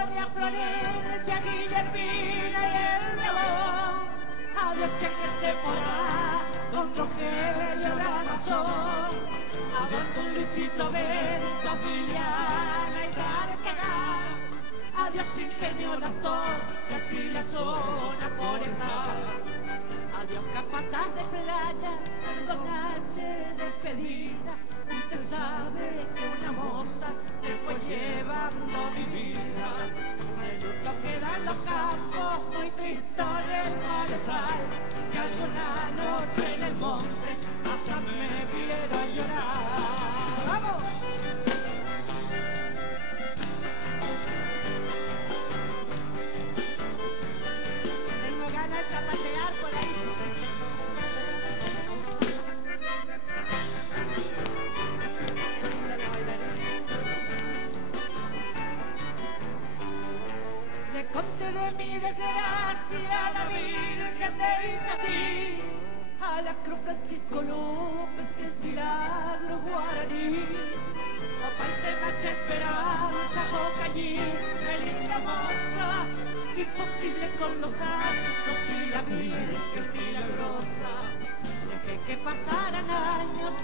Doña Florencia, Guillermina y el León. Adiós, Cheque temporada, don Rogelio Ramazón. Adiós, don Luisito Bento, Villana y Carcagá. Adiós, Ingenio Lastor, casi la zona forestal. Adiós, capataz de playa, don H despedida. Usted sabe que una moza se fue llevando mi vida. El luto queda en los campos, muy tristones el malezal. Si alguna noche en el monte hasta me viera llorar. ¡Vamos! Tengo ganas de zapatear por ahí. Le conté de mi desgracia a la Virgen de Itatí, a la Cruz Francisco López, que es milagro guaraní. Opaite Macha Esperanza, Jocañí, Celinda Moza, imposible con los santos y la Virgen milagrosa. Dejé que pasaran años